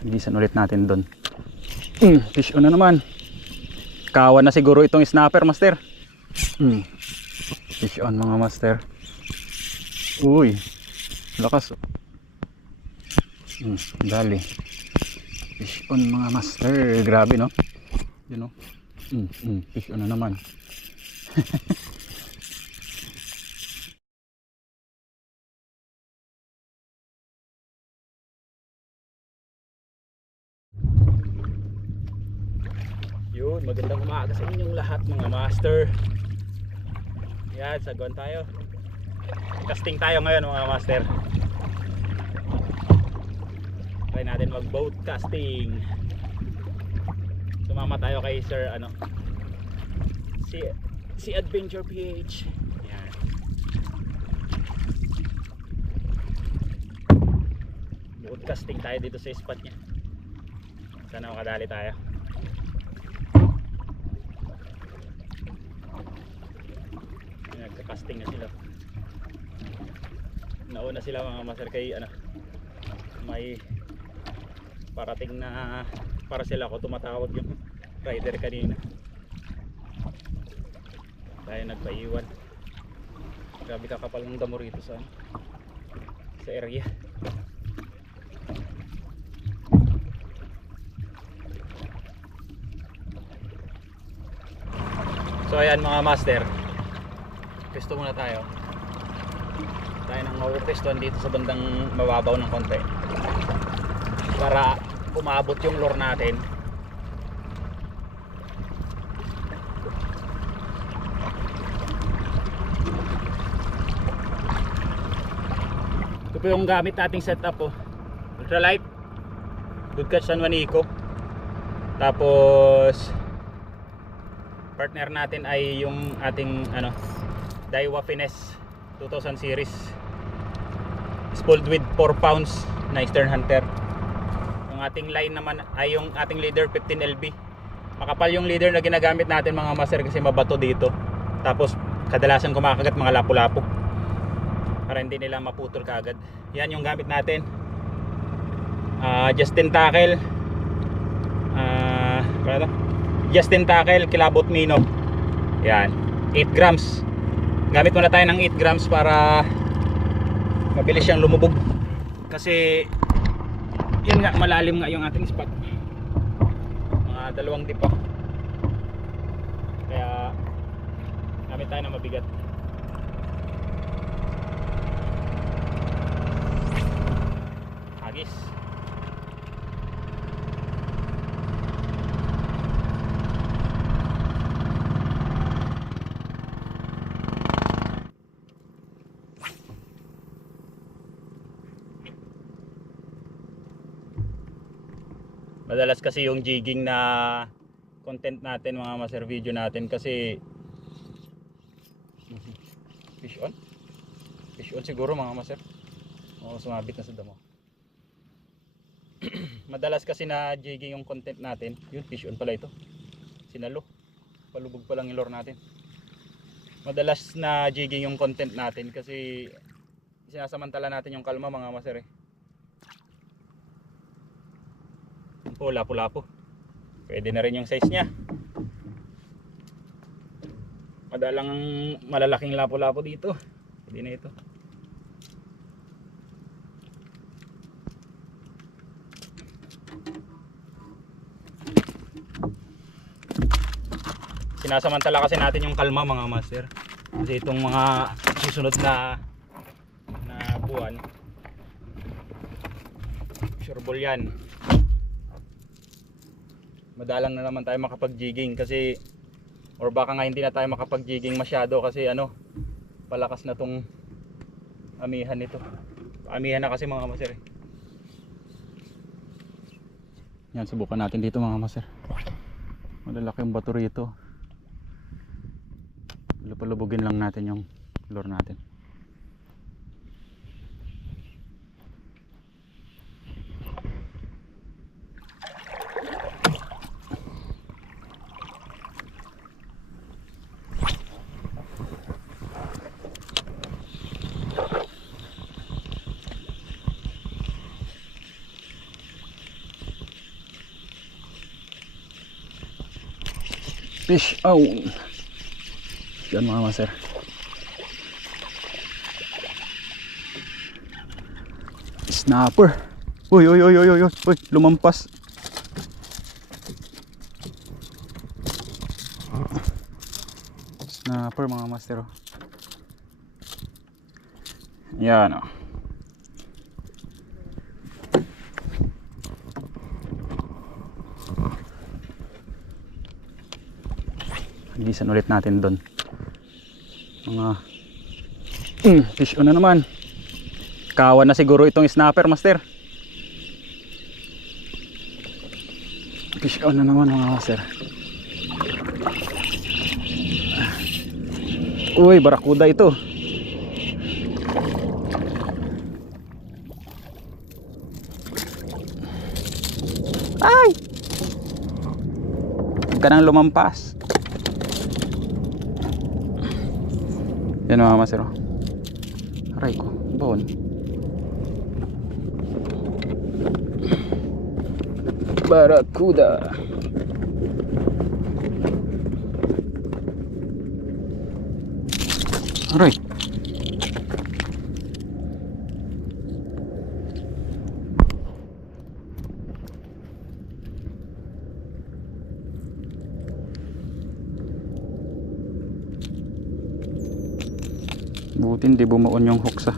Linisan ulit natin doon. Mm, fish on na naman. Kawan na siguro itong snapper, master. Mm. Fish on mga master. Uy. Lakas. Mm, dali. Fish on mga master. Grabe no. Yun no. Mm, mm, fish on na naman. Yun, magandang umaga sa inyong lahat mga master. Yan, sagwan tayo. Casting tayo ngayon mga master. Try natin mag boat casting. Sumama tayo kay Sir ano. Si si Adventure PH. Yan. Boat casting tayo dito sa spot niya. Sana makadali tayo. Ayan, Nagka-casting na sila. Nauna sila mga master kay ano may parating na para sila ako tumatawag yung rider kanina. Tayo nagpaiwan. Grabe kakapal ng damo rito sa ano, sa area. So ayan mga master. Pesto muna tayo. Tayo nang mapupestuhan dito sa bandang mababaw ng konti. Para umabot yung lure natin. Ito po yung gamit nating setup po. Ultralight. Good catch San Juanico. Tapos partner natin ay yung ating ano Daiwa Finesse 2000 series spooled with 4 pounds na Eastern Hunter. Yung ating line naman ay yung ating leader 15LB makapal yung leader na ginagamit natin mga master kasi mabato dito. Tapos kadalasan kumakagat mga lapu-lapu. Para hindi nila maputol kaagad. Yan yung gamit natin. Ah, Justin Tackle. To? Justin Tackle Kilabot Mino yan. 8 grams. Gamit muna tayo ng 8 grams para mabilis siyang lumubog. Kasi yun nga malalim nga yung ating spot. Mga dalawang dipa. Kaya gamit tayo ng mabigat. Hagis madalas kasi yung jigging na content natin mga master video natin kasi fish on fish on siguro mga master. O sumabit na sa damo. Madalas kasi na jigging yung content natin. Yun fish on pala ito. Sinalo. Palubog pa lang yung lure natin. Madalas na jigging yung content natin kasi sinasamantala natin yung kalma mga master eh po lapo-lapo pwede na rin yung size nya madalang malalaking lapo-lapo dito. Pwede na ito. Sinasamantala kasi natin yung kalma mga master. Kasi itong mga susunod na na buwan sureball yan madalang na naman tayo makapag-jigging kasi or baka nga hindi na tayo makapag-jigging masyado kasi ano palakas na tong amihan nito. Amihan na kasi mga maser eh. yan subukan natin dito mga maser malalaki yung bato rito. Lupalubugin lang natin yung lure natin Fish on. Yan mga master. Snapper. Uy, uy, uy, uy, uy, uy, lumampas. Snapper mga master. oh. Yan oh. Hagisan ulit natin doon. Mga mm, fish on na naman. Kawan na siguro itong snapper master. Fish on na naman mga master. Uy, barakuda ito. Ay! Ka nang lumampas. Yan mga masero. Aray ko, bone. Barakuda. Aray. Bumuon yung hook sa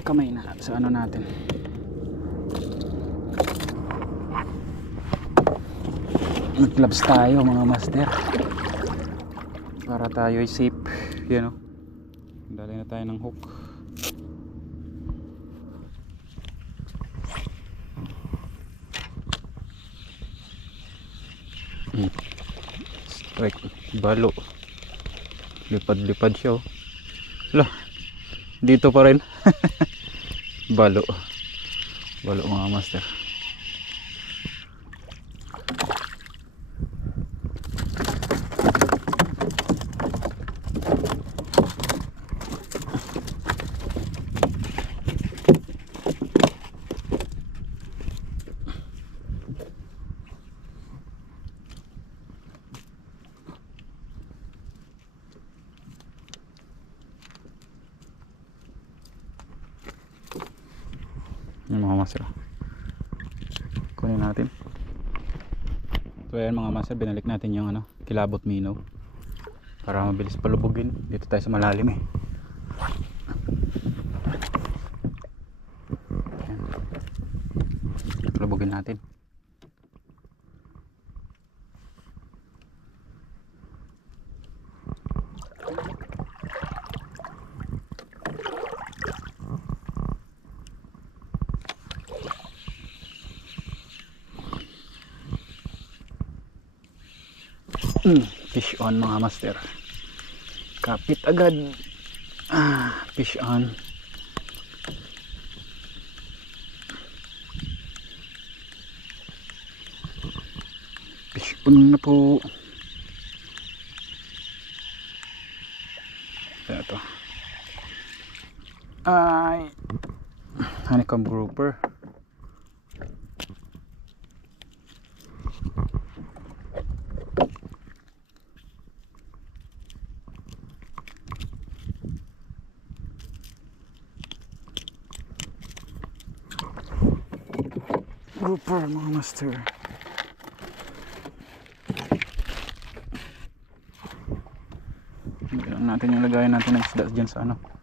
kamay na sa ano natin. Mag-gloves tayo mga master. Para tayo ay safe. Yan o. Dali na tayo ng hook. Hmm. Strike. Balo. Lipad-lipad siya oh. Lah, dito pa rin. Balo. Balo mga master. Master. Kunin natin. So ayan mga master, binalik natin yung ano, kilabot mino. Para mabilis palubugin. Dito tayo sa malalim eh. Ayan. Palubugin natin. Mm, fish on mga master. Kapit agad. Ah, fish on. Fish on na po. Ito. Ay. Honeycomb grouper. Grouper mga master. Lang natin yung lagayan natin ng isda dyan sa ano.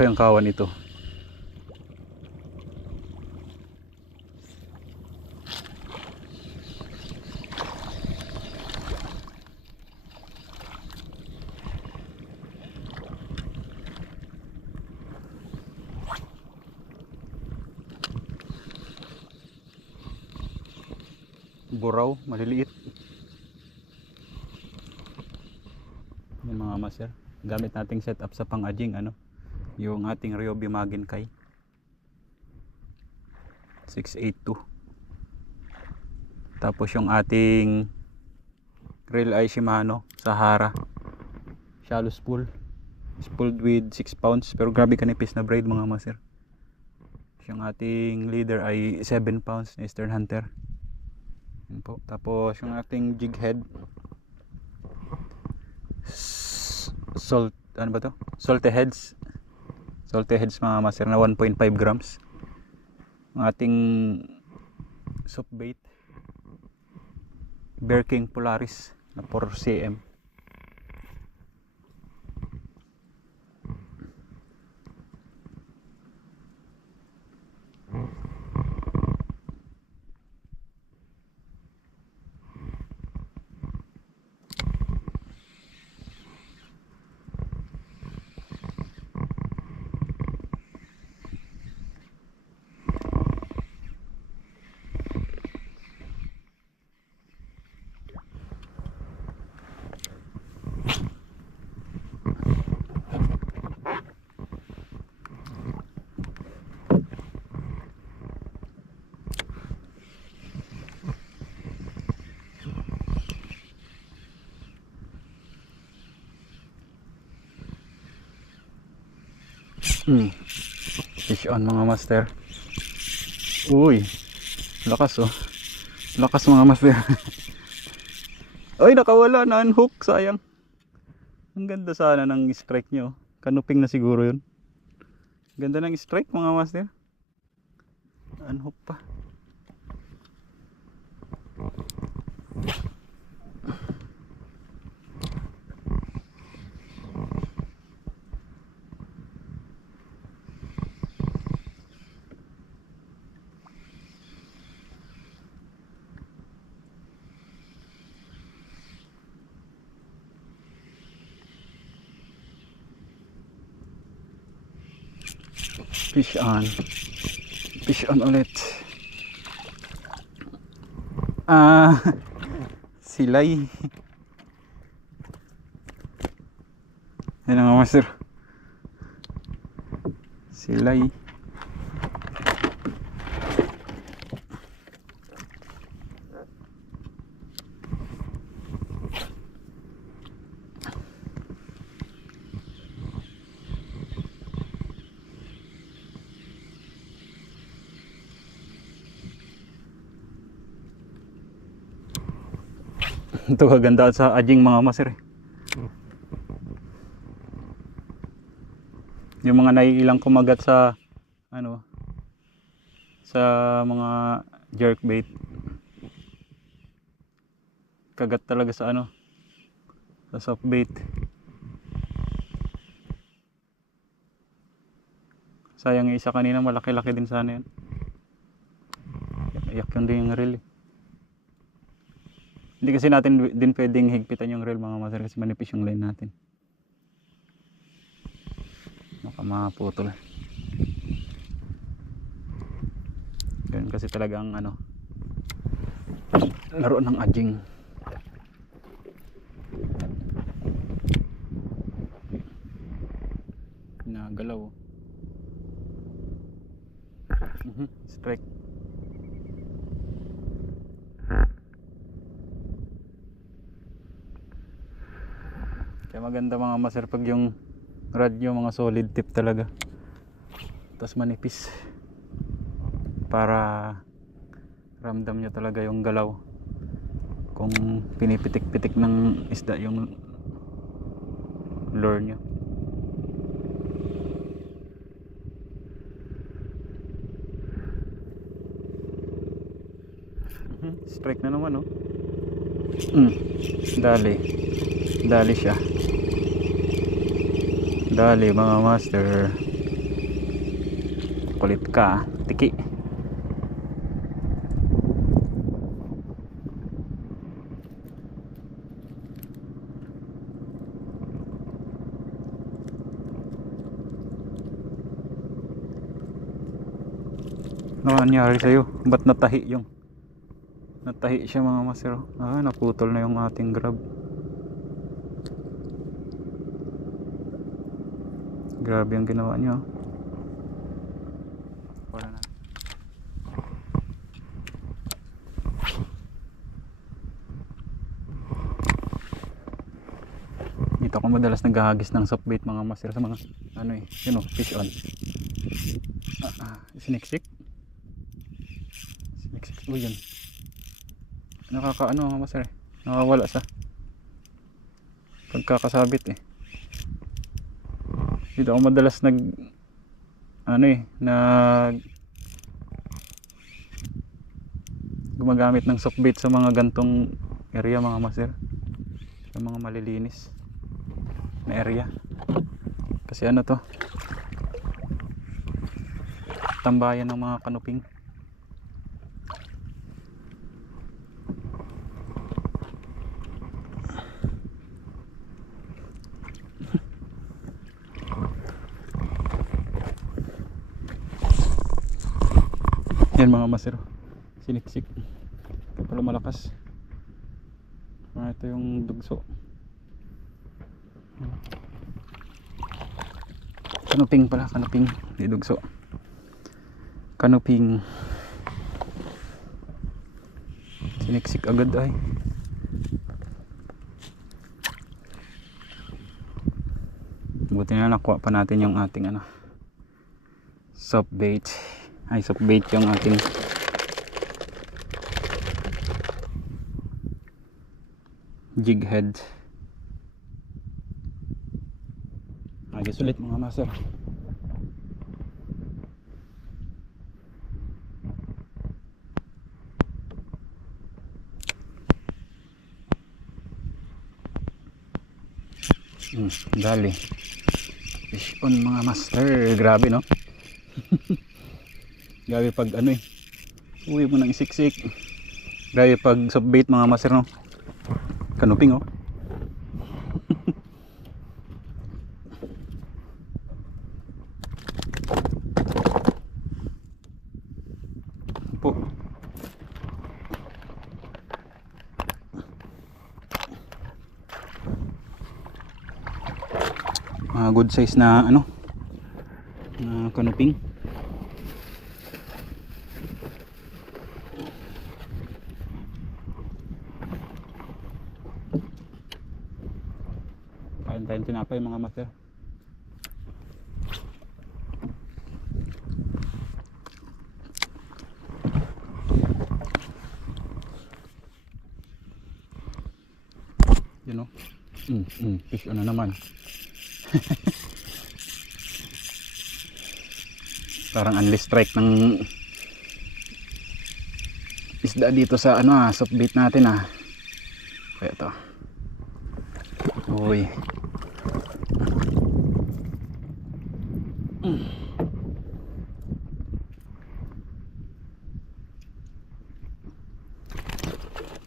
Ano kayang kawan ito? Buraw, maliliit. Yan mga master. Gamit nating setup sa pang-adjing ano yung ating Ryobi Magin Kai. 682 tapos yung ating reel ay Shimano Sahara. Shallow spool. Spooled with 6 pounds. Pero grabe kanipis na braid mga master. Yung ating leader ay 7 pounds na Eastern Hunter. Yun po. tapos yung ating jig head. Salt ano ba to? Salty heads salty heads mga master na 1.5 grams. Ang ating soft bait Bear King Polaris na 4 Hmm. Fish on mga master. Uy. Lakas oh. Lakas mga master. Ay nakawala na unhook sayang. Ang ganda sana ng strike nyo. Kanuping na siguro yun. Ganda ng strike mga master. Unhook pa. Fish on. Fish on ulit. Ah, silay. Yan ang mga master. Silay. Ito kaganda sa ajing mga master eh. Yung mga naiilang kumagat sa ano sa mga jerkbait. Kagat talaga sa ano sa soft bait. Sayang isa kanina malaki-laki din sana yun. Iyak yun din yung reel eh. Hindi kasi natin din pwedeng higpitan yung reel mga master kasi manipis yung line natin. Baka maputol. Ganun kasi talaga ang ano laro ng ajing. Nagalaw. Mhm, Strike. Kaya maganda mga master pag yung rod nyo mga solid tip talaga. Tapos manipis. Para ramdam nyo talaga yung galaw. Kung pinipitik-pitik ng isda yung lure nyo. Mhm, Strike na naman oh. Mm, dali. Dali siya. Dali mga master. Kulit ka. Tiki. Ano nangyari sa'yo? Ba't natahi yung Natahi siya mga master. Ah, naputol na yung ating grab. Grabe ang ginawa niyo. Ah. Wala na. Dito ako madalas naghahagis ng softbait mga master sa mga ano eh, yun know, fish on. Ah, ah, siniksik. Siniksik. Uy, yun. Nakakaano mga master. Eh, nakawala sa pagkakasabit eh. Dito ako madalas nag ano eh, nag gumagamit ng soft bait sa mga gantong area mga master. Sa mga malilinis na area. Kasi ano to? Tambayan ng mga kanuping yan mga master siniksik. Pala malakas. Ah, ito yung dugso. Kanuping pala kanuping. Di dugso. Kanuping. Siniksik agad ay. Buti na nakuha pa natin yung ating ano soft bait ay soft bait yung ating jig head. Agis ulit mga master hmm, dali. Fish on mga master. Grabe no grabe pag ano eh. Uwi mo nang isiksik. Grabe pag soft bait mga master no? Kanuping oh. Po. Mga good size na ano? Na kanuping kain tayong tinapay mga master you know mm, mm, fish na naman. Parang unli strike ng isda dito sa ano ah soft bait natin ah. Kaya to uy. Mm.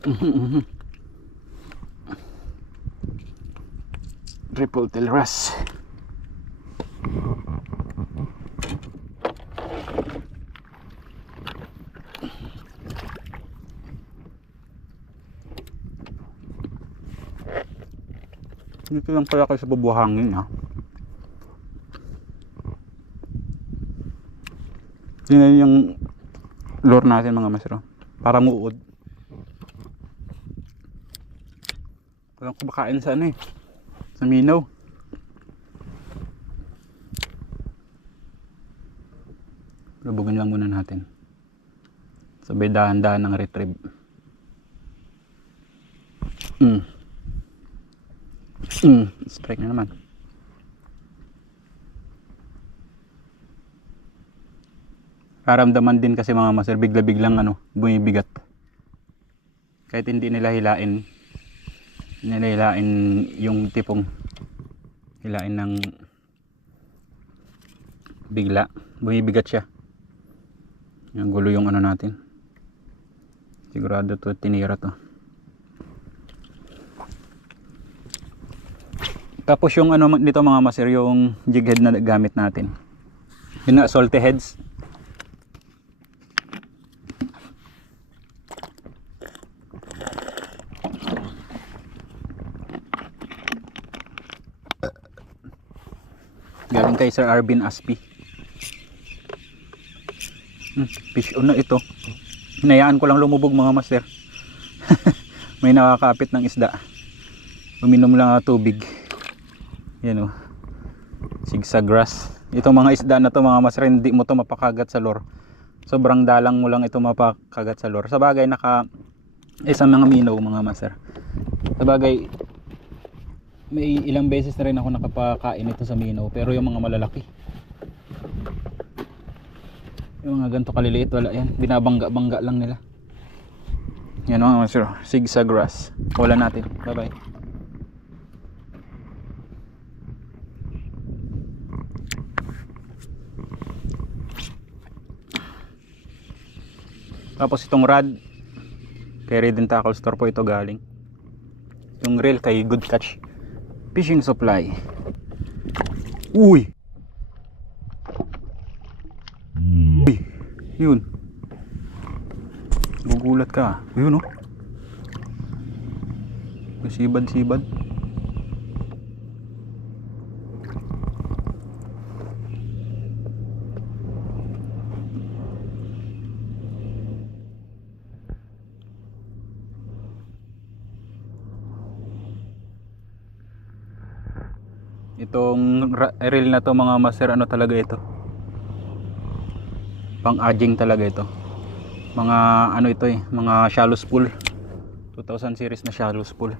Mhm, tail wrasse. Dito lang pala kayo sa bubuhangin ha. Yun yung lure natin mga masero. Parang uod. Walang kumakain sa ano eh. Sa minaw. Lubugin lang muna natin. Sabay dahan-dahan ng retrieve. Mm. Mm. Strike na naman. Karamdaman din kasi mga master bigla-biglang ano, bumibigat. Kahit hindi nila hilain, nila hilain yung tipong hilain ng bigla. Bumibigat siya. Yung gulo yung ano natin. Sigurado to tinira to. Tapos yung ano nito mga master yung jig head na gamit natin. Yun na salty heads galing kay Sir Arvin Aspi hmm, fish on na ito hinayaan ko lang lumubog mga master may nakakapit ng isda uminom lang ako tubig Yan o. Sigsag grass. Itong mga isda na to mga master, hindi mo to mapakagat sa lure. Sobrang dalang mo lang ito mapakagat sa lure. Sa bagay, naka isang mga minaw mga master. Sa bagay, may ilang beses na rin ako nakapakain ito sa minaw. Pero yung mga malalaki. Yung mga ganito kaliliit, wala yan. Binabangga-bangga lang nila. Yan mga master. Sigsag grass. Wala natin. Bye bye. Tapos itong rod, kay Tackle Store po ito galing. Yung reel kay Good Catch Fishing Supply. Uy! Uy! Yun. Gugulat ka. Yun oh. Sibad-sibad. Itong reel na to mga master ano talaga ito? Pang aging talaga ito. Mga ano ito eh, mga shallow spool. 2000 series na shallow spool.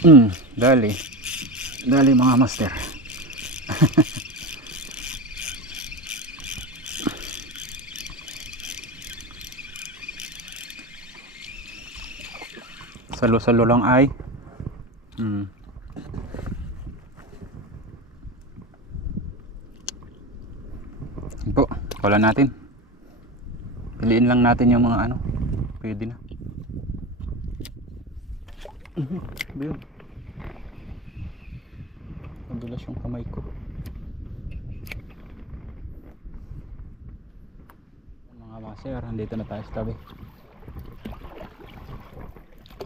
Hmm, dali. Dali mga master. Salo-salo lang ay. Yun po, wala natin. Piliin lang natin yung mga ano. Pwede na. Ba yun? Madulas yung kamay ko. Mga maser, andito na tayo sa tabi.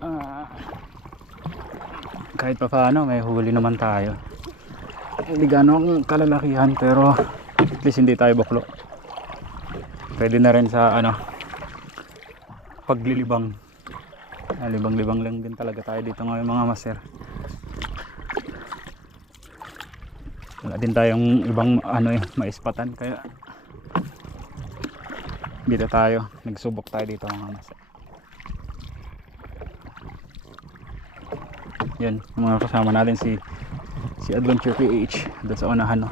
Ah, kahit pa paano may huli naman tayo. Hindi ganong kalalakihan pero at least hindi tayo baklo. Pwede na rin sa ano paglilibang. Ah, libang libang lang din talaga tayo dito ngayon mga master. Wala din tayong ibang ano eh maispatan kaya dito tayo. Nagsubok tayo dito mga master yung mga kasama natin si si Adventure PH doon sa unahan no?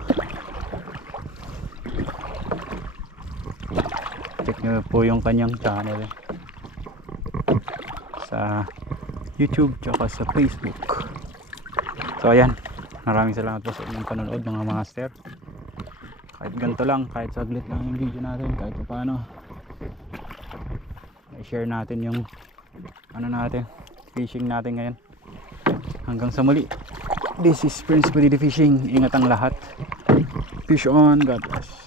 Check nyo po yung kanyang channel sa YouTube tsaka sa Facebook. So ayan. Maraming salamat po sa inyong panonood mga master. Kahit ganito lang kahit saglit lang yung video natin kahit pa paano i-share natin yung ano natin fishing natin ngayon hanggang sa muli. This is Prince Balidi Fishing. Ingat ang lahat. Fish on. God bless